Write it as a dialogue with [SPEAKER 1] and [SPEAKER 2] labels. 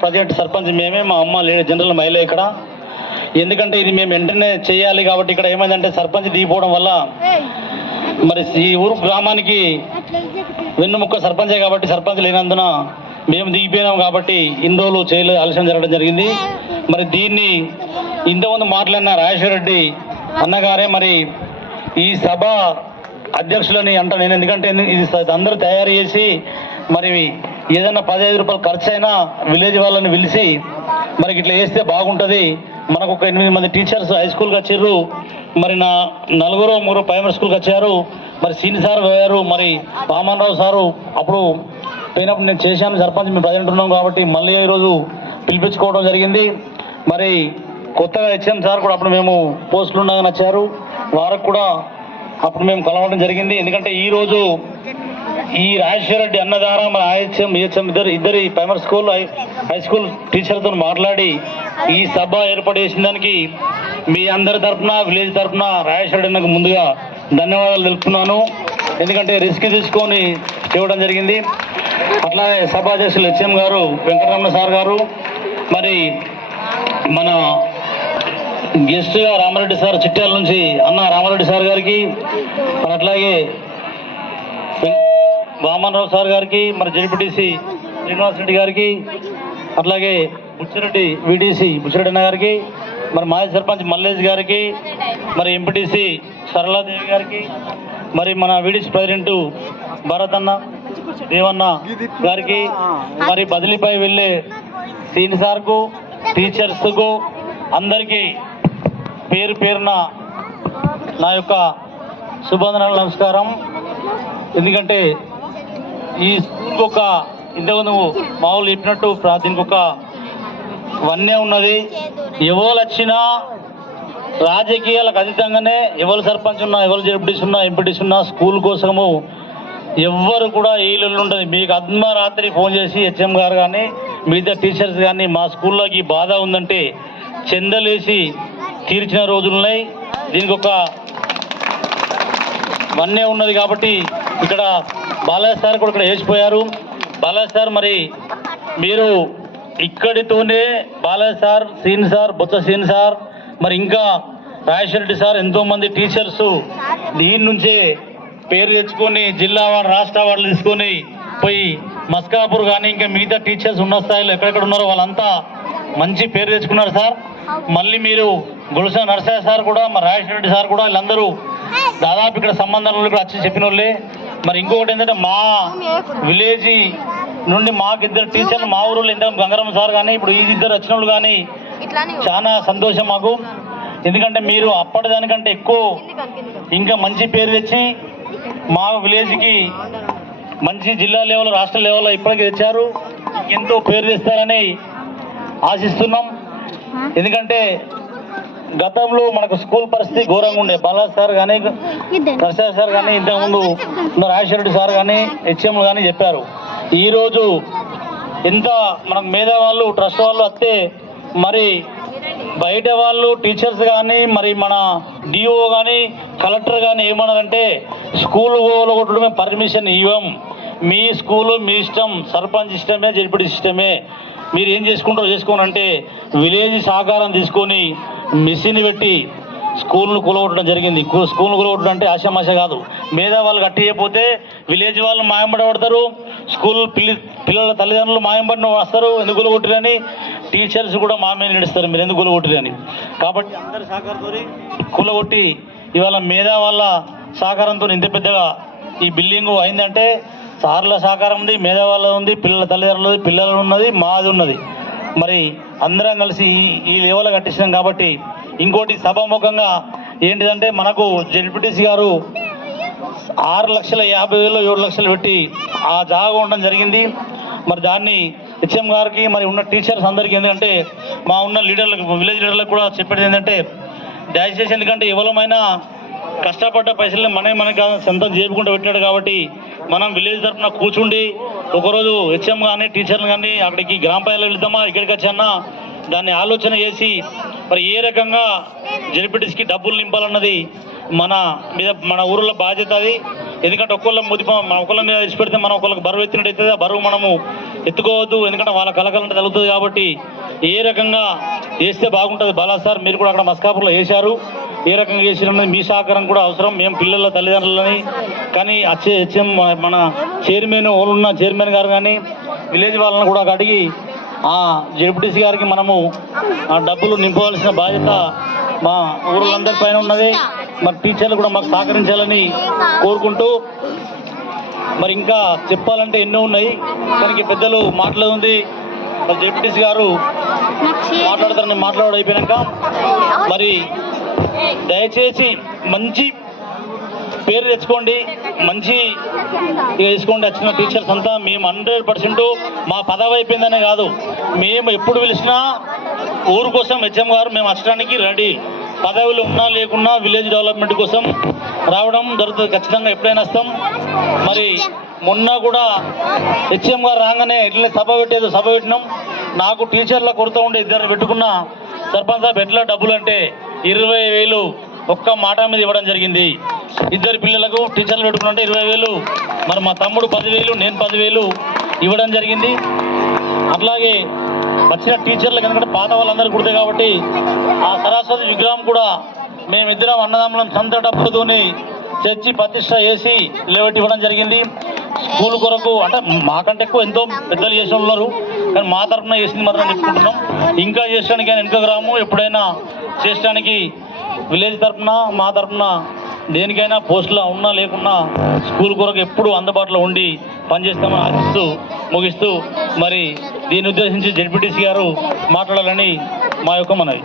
[SPEAKER 1] Present sarpanch మేమే మా అమ్మ లేడీ జనరల్ మహిళ ఇక్కడ. ఎందుకంటే ఇది మేము వెంటనే చేయాలి కాబట్టి ఇక్కడ ఏమైందంటే సర్పంచ్ దిగిపోవడం వల్ల మరి ఈ ఊరు గ్రామానికి వెన్నుముక్క సర్పంచే కాబట్టి సర్పంచ్ లేనందున మేము దిగిపోయినాం కాబట్టి ఇన్ని రోజులు చేయలేదు ఆలస్యం జరగడం జరిగింది. మరి దీన్ని ఇంతకుముందు మాట్లాడిన రాజేశ్వర రెడ్డి అన్నగారే మరి ఈ సభ అధ్యక్షులని అంట నేను ఎందుకంటే ఇది అందరూ తయారు చేసి మరి ఏదైనా పదిహేను రూపాయలు ఖర్చు అయినా విలేజ్ వాళ్ళని పిలిచి మనకి ఇట్లా చేస్తే బాగుంటుంది. మనకు ఒక ఎనిమిది మంది టీచర్స్ హై స్కూల్కి వచ్చారు. మరి నా నలుగురు మూడు ప్రైమరీ స్కూల్కి వచ్చారు. మరి సీని సార్ పోయారు. మరి వామన్ రావు సారు అప్పుడు పోయినప్పుడు నేను చేశాను సర్పంచ్. మేము ప్రజెంట్ ఉన్నాం కాబట్టి మళ్ళీ ఈరోజు పిలిపించుకోవడం జరిగింది. మరి కొత్తగా హెచ్ఎం సార్ కూడా అప్పుడు మేము పోస్టులు ఉండగానే వచ్చారు. వారికి కూడా అప్పుడు మేము కలవడం జరిగింది. ఎందుకంటే ఈరోజు ఈ రాజేశ్వర రెడ్డి అన్నదార మన ఐహెచ్ఎం ఈహెచ్ఎం ఇద్దరు ఇద్దరి primary school high high school టీచర్తో మాట్లాడి ఈ సభ ఏర్పాటు చేసిన దానికి మీ అందరి తరఫున విలేజ్ తరఫున రాజేశ్వర రెడ్డి అన్నకు ముందుగా ధన్యవాదాలు తెలుపుతున్నాను. ఎందుకంటే రిస్క్ తీసుకొని చేయడం జరిగింది. అట్లాగే సభాధ్యక్షులు హెచ్ఎం గారు వెంకటరమణ సార్ గారు మరి మన గెస్ట్గా రామారెడ్డి సార్ చిట్యాల నుంచి అన్న రామారెడ్డి సార్ గారికి మరి అట్లాగే వామనరావు సార్ గారికి మరి జడ్పీటీసీ శ్రీనివాస్ రెడ్డి గారికి అట్లాగే బుచ్చిరెడ్డి విడిసి బుచ్చిరెడ్డి అన్న గారికి మరి మాజీ సర్పంచ్ మల్లేష్ గారికి మరి ఎంపీటీసీ సరళాదేవి గారికి మరి మన విడిసి ప్రెసిడెంట్ భరత్ అన్న దేవన్న గారికి మరి బదిలీపై వెళ్ళే సీని సార్కు టీచర్స్కు అందరికీ పేరు పేరున నా యొక్క శుభాందనాలు నమస్కారం. ఎందుకంటే ఈ స్కూల్కి ఒక ఇంతకుముందు మామూలు చెప్పినట్టు దీనికి ఒక వన్నే ఉన్నది. ఎవరు వచ్చినా రాజకీయాలకు అతీతంగానే ఎవరు సర్పంచ్ ఉన్నా ఎవరు జడ్పీటీస్ ఉన్నా ఎంపీటీస్ ఉన్నా స్కూల్ కోసము ఎవ్వరు కూడా ఏళ్ళు ఉంటుంది మీకు అర్ధరాత్రి ఫోన్ చేసి హెచ్ఎం గారు కానీ మిగతా టీచర్స్ కానీ మా స్కూల్లోకి బాధ ఉందంటే చెందలేసి తీర్చిన రోజులున్నాయి. దీనికి ఒక వన్నే ఉన్నది కాబట్టి ఇక్కడ బాలయ్య సార్ కూడా ఇక్కడ వేసిపోయారు. బాలయ్య సార్ మరి మీరు ఇక్కడితోనే Balayya sir scene sir Botsa scene sir మరి ఇంకా రాజేశ్వర రెడ్డి సార్ ఎంతోమంది టీచర్స్ దీని నుంచే పేరు తెచ్చుకొని జిల్లా వాడు రాష్ట్ర వాళ్ళు తీసుకొని పోయి మస్కాపూర్ కానీ ఇంకా మిగతా టీచర్స్ ఉన్న స్థాయిలో ఎక్కడెక్కడ ఉన్నారో వాళ్ళంతా మంచి పేరు తెచ్చుకున్నారు సార్. మళ్ళీ మీరు గులస నరసయ్య సార్ కూడా మరి రాజేశ్వర రెడ్డి సార్ కూడా వీళ్ళందరూ దాదాపు ఇక్కడ సంబంధాలు ఇక్కడ వచ్చి చెప్పిన వాళ్ళే మరి ఇంకొకటి ఏంటంటే మా విలేజ్ నుండి మాకు ఇద్దరు టీచర్లు మా ఊరు ఇంత గంగారాం సార్ కానీ ఇప్పుడు ఈ ఇద్దరు వచ్చిన వాళ్ళు కానీ చాలా సంతోషం మాకు. ఎందుకంటే మీరు అప్పటిదానికంటే ఎక్కువ ఇంకా మంచి పేరు తెచ్చి మా విలేజ్కి మంచి జిల్లా లెవెల్ రాష్ట్ర లెవెల్లో ఇప్పటికీ తెచ్చారు. ఎంతో పేరు తెస్తారని ఆశిస్తున్నాం. ఎందుకంటే గతంలో మనకు స్కూల్ పరిస్థితి ఘోరంగా ఉండే. బాలా సార్ కానీ నరసింహ సార్ కానీ ఇంతకుముందు ఉన్న రాజేశ్వర రెడ్డి సార్ కానీ హెచ్ఎంలు కానీ చెప్పారు. ఈరోజు ఎంత మనకు మేధావాళ్ళు ట్రస్ట్ వాళ్ళు వస్తే మరి బయట వాళ్ళు టీచర్స్ కానీ మరి మన డిఓ కానీ కలెక్టర్ కానీ ఏమన్నారంటే స్కూల్ కొట్టడం మేము పర్మిషన్ ఇవ్వం. మీ స్కూలు మీ ఇష్టం సర్పంచ్ ఇష్టమే జడ్పీ ఇష్టమే. మీరు ఏం చేసుకుంటారో చేసుకోండి అంటే విలేజ్ సహకారం తీసుకొని మిషన్ పెట్టి స్కూల్ను కూలగొట్టడం జరిగింది. స్కూల్ను కూలగొట్టడం అంటే ఆశామాష కాదు. మేధా వాళ్ళు కట్టియకపోతే విలేజ్ వాళ్ళు మాయంబడి పడతారు. స్కూల్ పిల్లి పిల్లల తల్లిదండ్రులు మాయంబడిన వస్తారు. ఎందుకు కూలగొట్టిరని? టీచర్స్ కూడా మా మీద నడుస్తారు. మీరు ఎందుకు కూలగొట్టిరని? కాబట్టి అందరి సహకారంతో కూలగొట్టి ఇవాళ మేధావాళ్ళ సహకారంతో ఇంత పెద్దగా ఈ బిల్డింగ్ అయిందంటే సార్ల సహకారం ఉంది మేధావాళ్ళ ఉంది పిల్లల తల్లిదండ్రులు పిల్లలు ఉన్నది మాది ఉన్నది. మరి అందరం కలిసి ఈ- ఈ లెవెల్ కట్టించినాం కాబట్టి ఇంకోటి సభాముఖంగా ఏంటిదంటే మనకు జడ్పీటీసీ గారు ఆరు లక్షల యాభై వేలు ఏడు లక్షలు పెట్టి ఆ జాగా ఉండడం జరిగింది. మరి దాన్ని హెచ్ఎం గారికి మరి ఉన్న టీచర్స్ అందరికీ ఏంటంటే మా ఉన్న లీడర్లకు విలేజ్ లీడర్లకు కూడా చెప్పేది ఏంటంటే దయచేసి ఎందుకంటే ఎవరమైనా కష్టపడ్డ పైసల్ని మనమే మనకి సొంతం చేపుకుంటూ పెట్టాడు కాబట్టి మనం విలేజ్ తరఫున కూర్చుండి ఒకరోజు హెచ్ఎం కానీ టీచర్లు కానీ అక్కడికి గ్రామ పంచాయతీలో వెళ్తామా ఇక్కడికి వచ్చానా దాన్ని ఆలోచన చేసి మరి ఏ రకంగా జడ్పీటీస్కి డబ్బులు నింపాలన్నది మన మీద మన ఊర్లో బాధ్యత అది. ఎందుకంటే ఒక్కళ్ళ ముది మన మీద ఇచ్చి పెడితే మనం ఒకళ్ళకి బరువు ఎత్తినట్టు అవుతుంది ఆ బరువు మనము ఎత్తుకోవద్దు. ఎందుకంటే వాళ్ళ కలకలంటే తగ్గుతుంది కాబట్టి ఏ రకంగా చేస్తే బాగుంటుంది బాలా సార్ మీరు కూడా అక్కడ మస్కాపూర్లో వేశారు. ఏ రకంగా చేసినా మీ సహకారం కూడా అవసరం. మేము పిల్లల తల్లిదండ్రులని కానీ వచ్చే హెచ్ఎం మన చైర్మన్ ఉన్న చైర్మన్ గారు కానీ విలేజ్ వాళ్ళని కూడా అడిగి ఆ జెడ్పీటీసీ గారికి మనము ఆ డబ్బులు నింపవలసిన బాధ్యత మా ఊరులందరి పైన ఉన్నది. మరి టీచర్లు కూడా మాకు సహకరించాలని కోరుకుంటూ మరి ఇంకా చెప్పాలంటే ఎన్నో ఉన్నాయి. దానికి పెద్దలు మాట్లాడుంది మరి జెడ్పీటీసీ గారు మాట్లాడతారని మాట్లాడైపోయాక మరి దయచేసి మంచి పేరు తెచ్చుకోండి. మంచి వేసుకోండి. వచ్చిన టీచర్స్ అంతా మేము హండ్రెడ్ పర్సెంట్ మా పదవి అయిపోయిందనే కాదు. మేము ఎప్పుడు పిలిచినా ఊరు కోసం హెచ్ఎం గారు మేము వచ్చడానికి రెడీ. పదవులు ఉన్నా లేకున్నా విలేజ్ డెవలప్మెంట్ కోసం రావడం జరుగుతుంది. ఖచ్చితంగా ఎప్పుడైనా వస్తాం. మరి మొన్న కూడా హెచ్ఎం గారు రాగానే ఎట్లనే సభ పెట్టేదో సభ పెట్టినాం. నాకు టీచర్ల కొరత ఉండే ఇద్దరు పెట్టుకున్న. సర్పంచ్ సాబ్ ఎట్లా డబ్బులు అంటే ఇరవై వేలు ఒక్క మాట మీద ఇవ్వడం జరిగింది. ఇద్దరు పిల్లలకు టీచర్లు పెట్టుకుంటే ఇరవై వేలు. మరి మా తమ్ముడు పదివేలు నేను పదివేలు ఇవ్వడం జరిగింది. అట్లాగే వచ్చిన టీచర్లకు ఎందుకంటే పాత వాళ్ళందరూ కుడితే కాబట్టి ఆ సరస్వతి విగ్రహం కూడా మేమిద్దరం అన్నదమ్ములం సొంత డబ్బులతోని తెచ్చి ప్రతిష్ట చేసి లేవట్టి ఇవ్వడం జరిగింది. స్కూల్ కొరకు అంటే మాకంటే ఎక్కువ ఎంతో పెద్దలు చేసి ఉన్నారు. కానీ మా తరఫున చేసింది మాత్రం చెప్పుకుంటున్నాం. ఇంకా చేసడానికి ఆయన వెనుకకు రాము. ఎప్పుడైనా చేసడానికి విలేజ్ తరఫున మా తరఫున దేనికైనా పోస్టులో ఉన్నా లేకున్నా స్కూల్ కొరకు ఎప్పుడు అందుబాటులో ఉండి పనిచేస్తామని ఆశిస్తూ ముగిస్తూ మరి దీన్ని ఉద్దేశించి జడ్పీటీసీ గారు మాట్లాడాలని మా యొక్క మనవి.